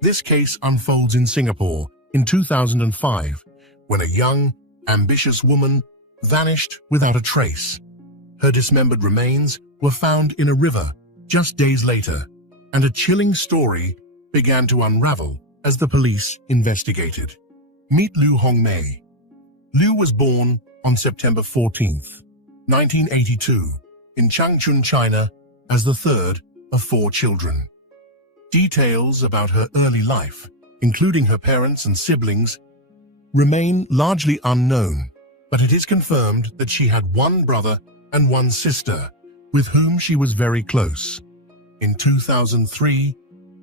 This case unfolds in Singapore in 2005, when a young, ambitious woman vanished without a trace. Her dismembered remains were found in a river just days later, and a chilling story began to unravel as the police investigated. Meet Liu Hongmei. Liu was born on September 14, 1982, in Changchun, China, as the third of 4 children. Details about her early life, including her parents and siblings, remain largely unknown, but it is confirmed that she had 1 brother and 1 sister, with whom she was very close. In 2003,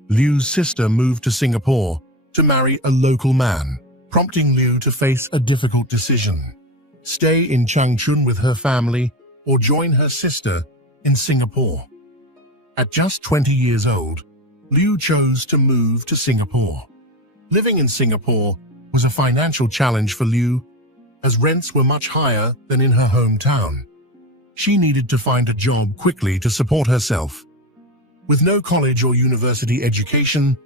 Liu's sister moved to Singapore to marry a local man, prompting Liu to face a difficult decision: stay in Changchun with her family or join her sister in Singapore. At just 20 years old, Liu chose to move to Singapore. Living in Singapore was a financial challenge for Liu, as rents were much higher than in her hometown. She needed to find a job quickly to support herself. With no college or university education,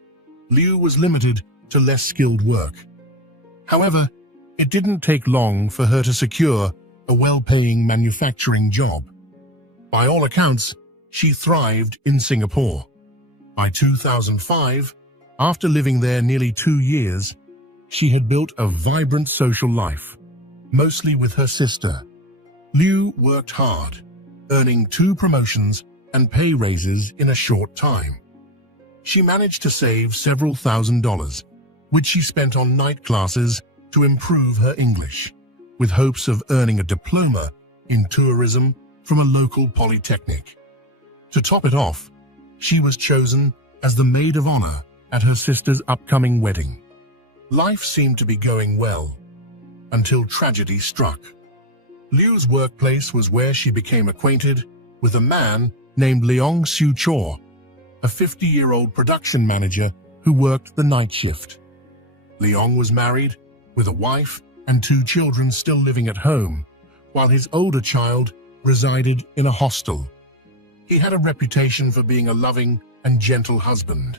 Liu was limited to less skilled work. However, it didn't take long for her to secure a well-paying manufacturing job. By all accounts, she thrived in Singapore. By 2005, after living there nearly 2 years, she had built a vibrant social life, mostly with her sister. Liu worked hard, earning 2 promotions and pay raises in a short time. She managed to save several $1,000s, which she spent on night classes to improve her English, with hopes of earning a diploma in tourism from a local polytechnic. To top it off, she was chosen as the maid of honor at her sister's upcoming wedding. Life seemed to be going well, until tragedy struck. Liu's workplace was where she became acquainted with a man named Leong Siu Chor, a 50-year-old production manager who worked the night shift. Leong was married, with a wife and 2 children still living at home, while his older child resided in a hostel. He had a reputation for being a loving and gentle husband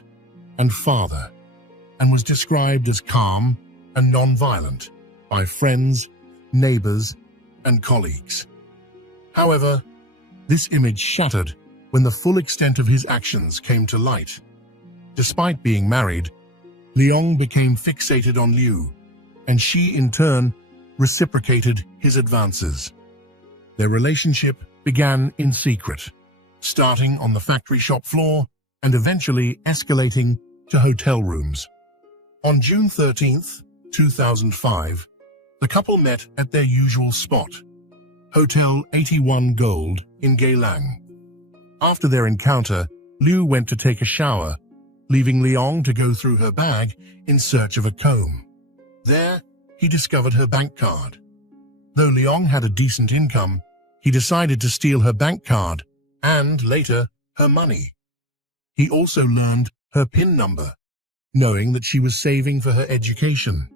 and father, and was described as calm and non-violent by friends, neighbors, and colleagues. However, this image shattered when the full extent of his actions came to light. Despite being married, Leong became fixated on Liu, and she in turn reciprocated his advances. Their relationship began in secret, starting on the factory shop floor and eventually escalating to hotel rooms. On June 13, 2005, the couple met at their usual spot, Hotel 81 Gold in Geylang. After their encounter, Liu went to take a shower, leaving Leong to go through her bag in search of a comb. There, he discovered her bank card. Though Leong had a decent income, he decided to steal her bank card and, later, her money. He also learned her PIN number, knowing that she was saving for her education.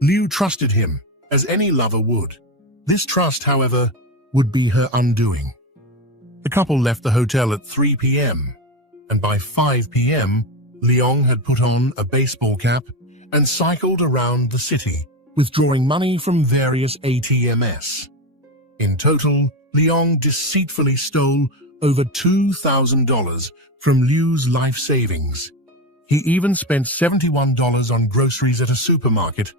Liu trusted him, as any lover would. This trust, however, would be her undoing. The couple left the hotel at 3 p.m., and by 5 p.m., Leong had put on a baseball cap and cycled around the city, withdrawing money from various ATMs. In total, Leong deceitfully stole over $2,000 from Liu's life savings. He even spent $71 on groceries at a supermarket,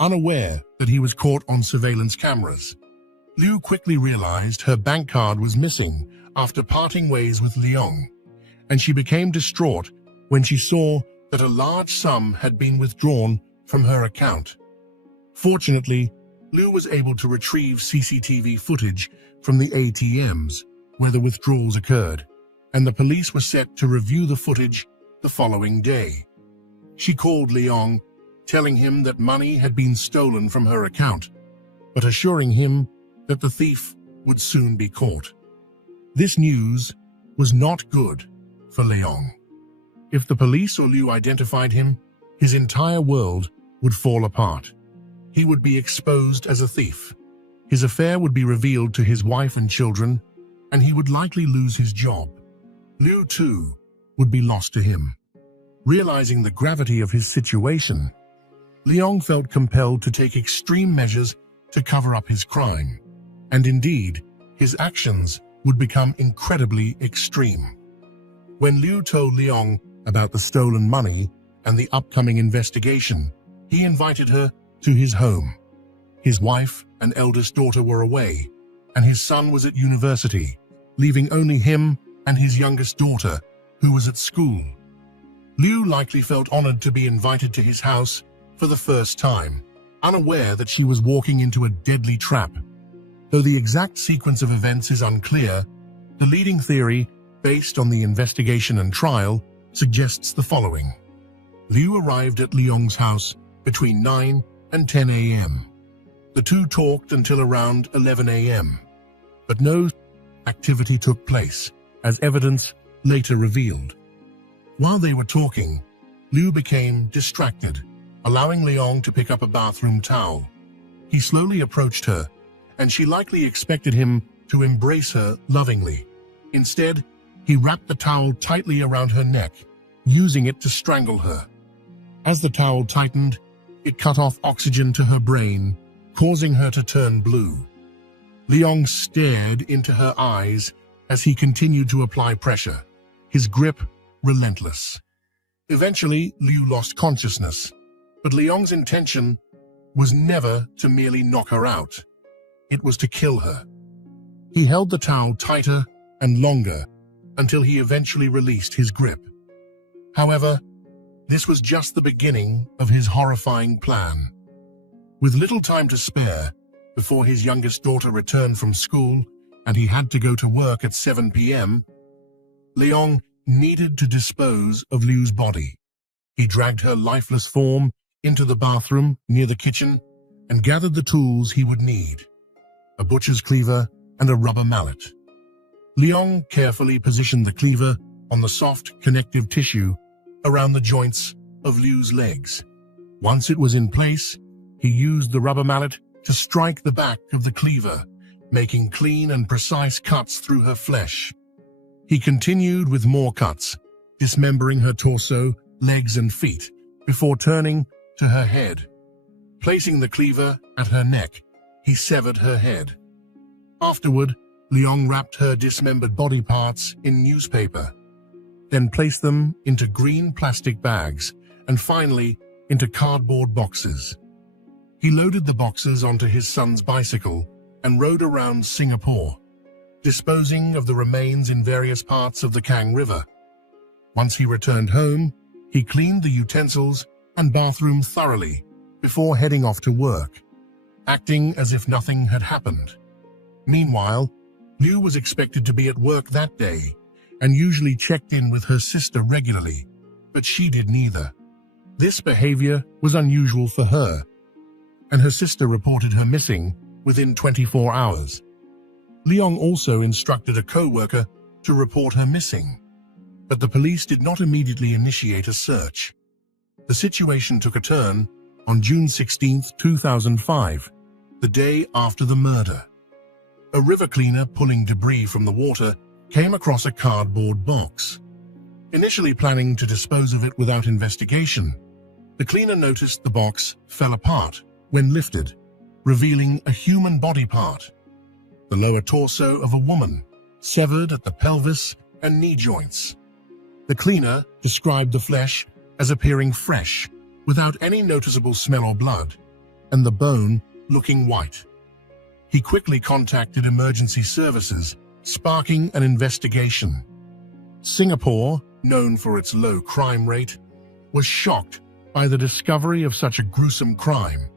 unaware that he was caught on surveillance cameras. Liu quickly realized her bank card was missing after parting ways with Leong, and she became distraught when she saw that a large sum had been withdrawn from her account. Fortunately, Liu was able to retrieve CCTV footage from the ATMs where the withdrawals occurred, and the police were set to review the footage the following day. She called Leong, telling him that money had been stolen from her account, but assuring him that the thief would soon be caught. This news was not good for Leong. If the police or Liu identified him, his entire world would fall apart. He would be exposed as a thief. His affair would be revealed to his wife and children, and he would likely lose his job. Liu, too, would be lost to him. Realizing the gravity of his situation, Leong felt compelled to take extreme measures to cover up his crime, and indeed, his actions would become incredibly extreme. When Liu told Leong about the stolen money and the upcoming investigation, he invited her to his home. His wife and eldest daughter were away, and his son was at university, leaving only him and his youngest daughter, who was at school. Liu likely felt honored to be invited to his house for the first time, unaware that she was walking into a deadly trap. Though the exact sequence of events is unclear, the leading theory, based on the investigation and trial, suggests the following. Liu arrived at Leong's house between 9 and 10 a.m. The two talked until around 11 a.m., but no activity took place, as evidence later revealed. While they were talking, Liu became distracted, allowing Leong to pick up a bathroom towel. He slowly approached her, and she likely expected him to embrace her lovingly. Instead, he wrapped the towel tightly around her neck, using it to strangle her. As the towel tightened, it cut off oxygen to her brain, causing her to turn blue. Leong stared into her eyes as he continued to apply pressure, his grip relentless. Eventually, Liu lost consciousness, but Leong's intention was never to merely knock her out. It was to kill her. He held the towel tighter and longer until he eventually released his grip. However, this was just the beginning of his horrifying plan. With little time to spare before his youngest daughter returned from school and he had to go to work at 7 p.m., Leong needed to dispose of Liu's body. He dragged her lifeless form into the bathroom near the kitchen and gathered the tools he would need: a butcher's cleaver and a rubber mallet. Leong carefully positioned the cleaver on the soft connective tissue around the joints of Liu's legs. Once it was in place, he used the rubber mallet to strike the back of the cleaver, making clean and precise cuts through her flesh. He continued with more cuts, dismembering her torso, legs, and feet, before turning to her head. Placing the cleaver at her neck, he severed her head. Afterward, Leong wrapped her dismembered body parts in newspaper, then placed them into green plastic bags, and finally into cardboard boxes. He loaded the boxes onto his son's bicycle and rode around Singapore, disposing of the remains in various parts of the Kang River. Once he returned home, he cleaned the utensils and bathroom thoroughly before heading off to work, acting as if nothing had happened. Meanwhile, Liu was expected to be at work that day and usually checked in with her sister regularly, but she did neither. This behavior was unusual for her, and her sister reported her missing within 24 hours. Leong also instructed a co-worker to report her missing, but the police did not immediately initiate a search. The situation took a turn on June 16, 2005, the day after the murder. A river cleaner pulling debris from the water came across a cardboard box. Initially planning to dispose of it without investigation, the cleaner noticed the box fell apart when lifted, revealing a human body part, the lower torso of a woman, severed at the pelvis and knee joints. The cleaner described the flesh as appearing fresh, without any noticeable smell or blood, and the bone looking white. He quickly contacted emergency services, sparking an investigation. Singapore, known for its low crime rate, was shocked by the discovery of such a gruesome crime.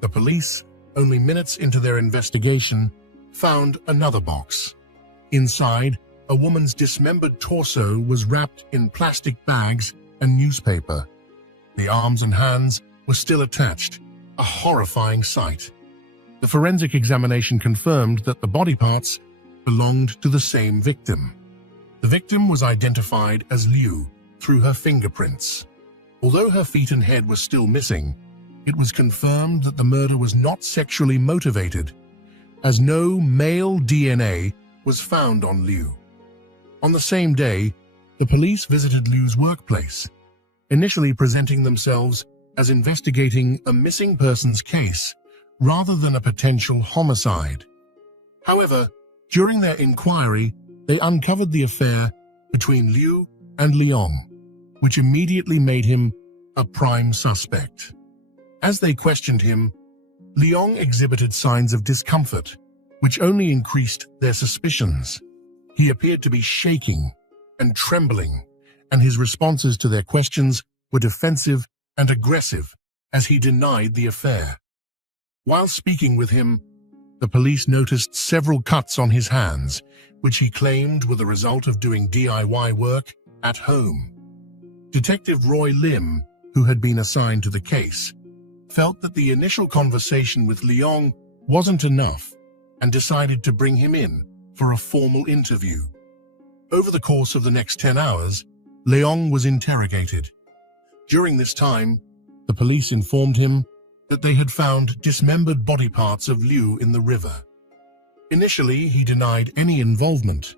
The police, only minutes into their investigation, found another box. Inside, a woman's dismembered torso was wrapped in plastic bags and newspaper. The arms and hands were still attached, a horrifying sight. The forensic examination confirmed that the body parts belonged to the same victim. The victim was identified as Liu through her fingerprints. Although her feet and head were still missing, it was confirmed that the murder was not sexually motivated, as no male DNA was found on Liu. On the same day, the police visited Liu's workplace, initially presenting themselves as investigating a missing persons case rather than a potential homicide. However, during their inquiry, they uncovered the affair between Liu and Leong, which immediately made him a prime suspect. As they questioned him, Leong exhibited signs of discomfort, which only increased their suspicions. He appeared to be shaking and trembling, and his responses to their questions were defensive and aggressive as he denied the affair. While speaking with him, the police noticed several cuts on his hands, which he claimed were the result of doing DIY work at home. Detective Roy Lim, who had been assigned to the case, felt that the initial conversation with Leong wasn't enough and decided to bring him in for a formal interview. Over the course of the next 10 hours, Leong was interrogated. During this time, the police informed him that they had found dismembered body parts of Liu in the river. Initially, he denied any involvement,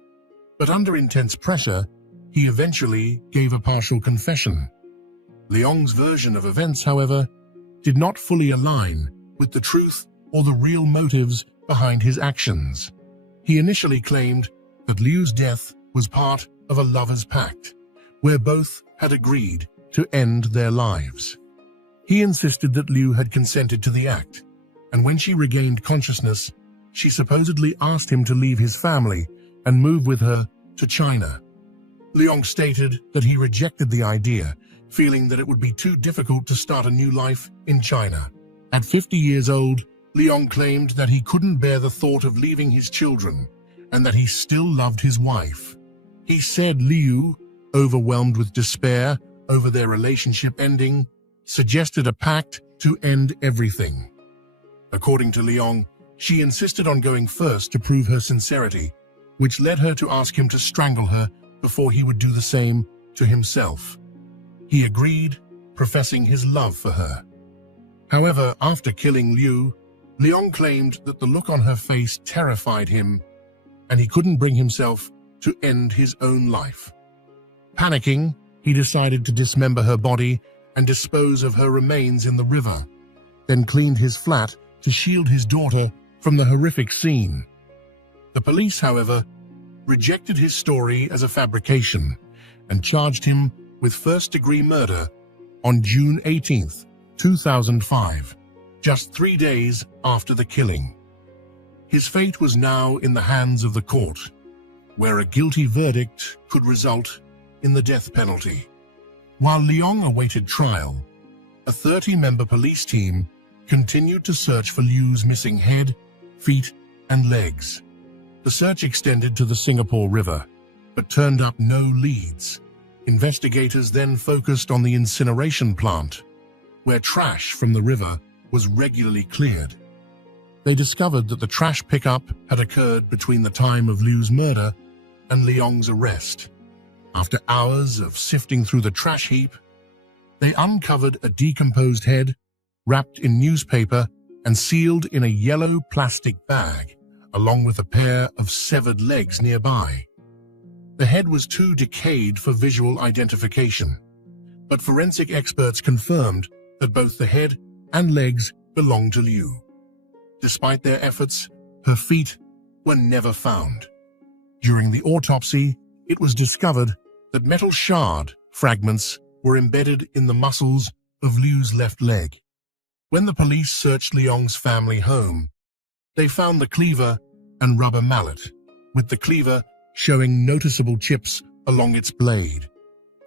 but under intense pressure, he eventually gave a partial confession. Leong's version of events, however, did not fully align with the truth or the real motives behind his actions. He initially claimed that Liu's death was part of a lover's pact, where both had agreed to end their lives. He insisted that Liu had consented to the act, and when she regained consciousness, she supposedly asked him to leave his family and move with her to China. Leong stated that he rejected the idea, feeling that it would be too difficult to start a new life in China. At 50 years old, Leong claimed that he couldn't bear the thought of leaving his children and that he still loved his wife. He said Liu, overwhelmed with despair over their relationship ending, suggested a pact to end everything. According to Leong, she insisted on going first to prove her sincerity, which led her to ask him to strangle her before he would do the same to himself. He agreed, professing his love for her. However, after killing Liu, Leong claimed that the look on her face terrified him, and he couldn't bring himself to end his own life. Panicking, he decided to dismember her body and dispose of her remains in the river, then cleaned his flat to shield his daughter from the horrific scene. The police, however, rejected his story as a fabrication and charged him with first-degree murder on June 18, 2005, just 3 days after the killing. His fate was now in the hands of the court, where a guilty verdict could result in the death penalty. While Leong awaited trial, a 30-member police team continued to search for Liu's missing head, feet, and legs. The search extended to the Singapore River, but turned up no leads. Investigators then focused on the incineration plant, where trash from the river was regularly cleared. They discovered that the trash pickup had occurred between the time of Liu's murder and Leong's arrest. After hours of sifting through the trash heap, they uncovered a decomposed head, wrapped in newspaper and sealed in a yellow plastic bag, along with a pair of severed legs nearby. The head was too decayed for visual identification, but forensic experts confirmed that both the head and legs belonged to Liu. Despite their efforts, her feet were never found. During the autopsy, it was discovered that metal shard fragments were embedded in the muscles of Liu's left leg. When the police searched Leong's family home, they found the cleaver and rubber mallet, with the cleaver showing noticeable chips along its blade.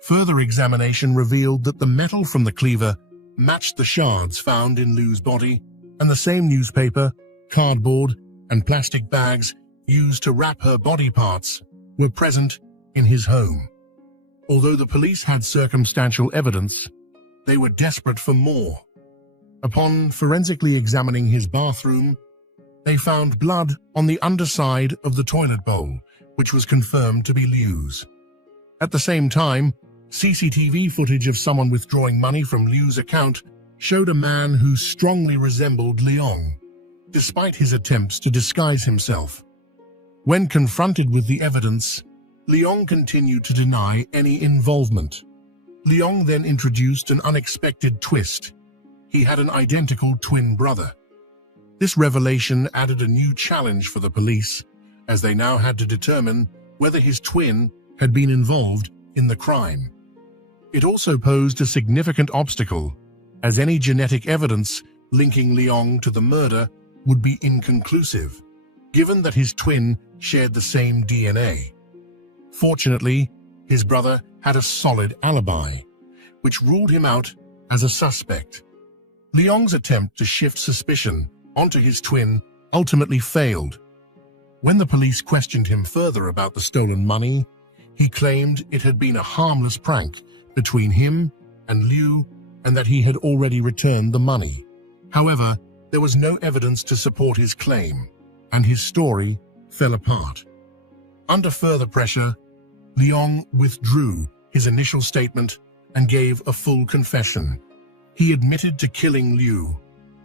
Further examination revealed that the metal from the cleaver matched the shards found in Liu's body, and the same newspaper, cardboard, and plastic bags used to wrap her body parts were present in his home. Although the police had circumstantial evidence, they were desperate for more. Upon forensically examining his bathroom, they found blood on the underside of the toilet bowl, which was confirmed to be Liu's. At the same time, CCTV footage of someone withdrawing money from Liu's account showed a man who strongly resembled Leong, despite his attempts to disguise himself. When confronted with the evidence, Leong continued to deny any involvement. Leong then introduced an unexpected twist. He had an identical twin brother. This revelation added a new challenge for the police, as they now had to determine whether his twin had been involved in the crime. It also posed a significant obstacle, as any genetic evidence linking Leong to the murder would be inconclusive, given that his twin shared the same DNA. Fortunately, his brother had a solid alibi, which ruled him out as a suspect. Leong's attempt to shift suspicion onto his twin ultimately failed. When the police questioned him further about the stolen money, he claimed it had been a harmless prank between him and Liu and that he had already returned the money. However, there was no evidence to support his claim, and his story fell apart. Under further pressure, Leong withdrew his initial statement and gave a full confession. He admitted to killing Liu,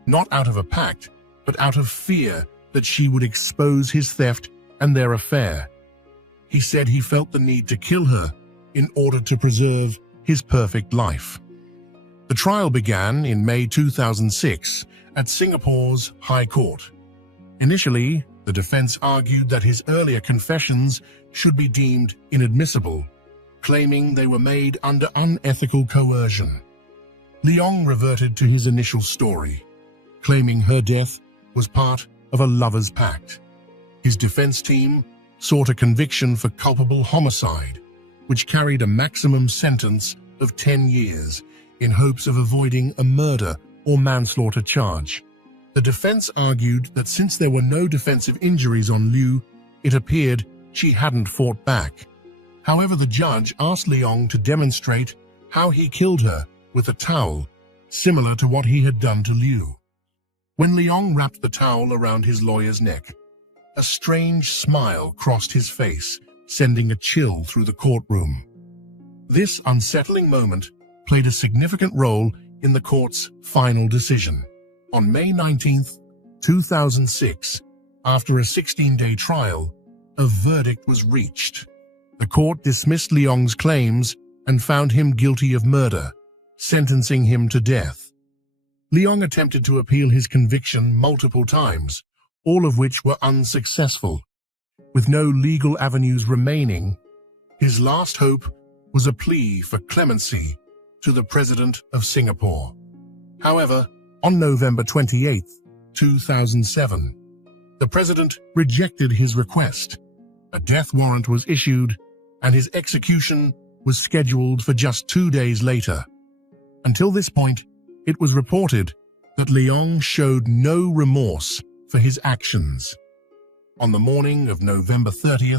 not out of a pact, but out of fear that she would expose his theft and their affair. He said he felt the need to kill her in order to preserve his perfect life. The trial began in May 2006 at Singapore's High Court. Initially, the defense argued that his earlier confessions should be deemed inadmissible, claiming they were made under unethical coercion. Leong reverted to his initial story, claiming her death was part of a lover's pact. His defense team sought a conviction for culpable homicide, which carried a maximum sentence of 10 years in hopes of avoiding a murder or manslaughter charge. The defense argued that since there were no defensive injuries on Liu, it appeared she hadn't fought back. However, the judge asked Leong to demonstrate how he killed her with a towel, similar to what he had done to Liu. When Leong wrapped the towel around his lawyer's neck, a strange smile crossed his face, sending a chill through the courtroom. This unsettling moment played a significant role in the court's final decision. On May 19, 2006, after a 16-day trial, a verdict was reached. The court dismissed Leong's claims and found him guilty of murder, sentencing him to death. Leong attempted to appeal his conviction multiple times, all of which were unsuccessful. With no legal avenues remaining, his last hope was a plea for clemency to the President of Singapore. However, on November 28, 2007, the President rejected his request. A death warrant was issued, and his execution was scheduled for just 2 days later. Until this point, it was reported that Leong showed no remorse for his actions. On the morning of November 30,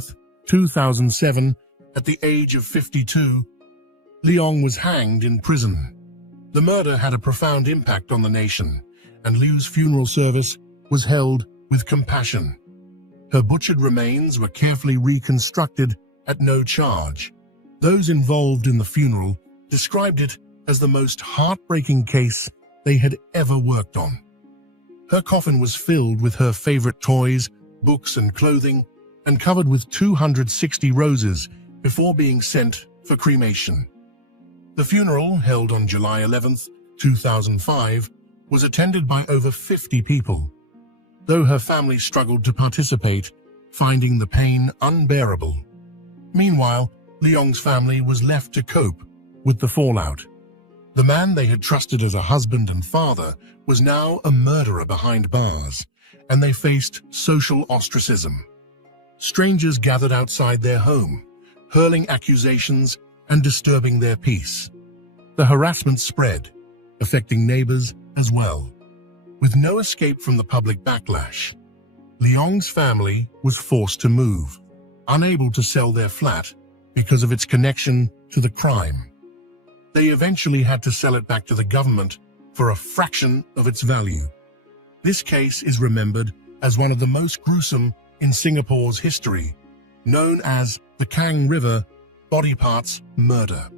2007, at the age of 52, Leong was hanged in prison. The murder had a profound impact on the nation, and Liu's funeral service was held with compassion. Her butchered remains were carefully reconstructed at no charge. Those involved in the funeral described it as the most heartbreaking case they had ever worked on. Her coffin was filled with her favorite toys, books, and clothing, and covered with 260 roses before being sent for cremation. The funeral, held on July 11, 2005, was attended by over 50 people. Though her family struggled to participate, finding the pain unbearable. Meanwhile, Leong's family was left to cope with the fallout. The man they had trusted as a husband and father was now a murderer behind bars, and they faced social ostracism. Strangers gathered outside their home, hurling accusations and disturbing their peace. The harassment spread, affecting neighbors as well. With no escape from the public backlash, Leong's family was forced to move, unable to sell their flat because of its connection to the crime. They eventually had to sell it back to the government for a fraction of its value. This case is remembered as one of the most gruesome in Singapore's history, known as the Kang River Body Parts Murder.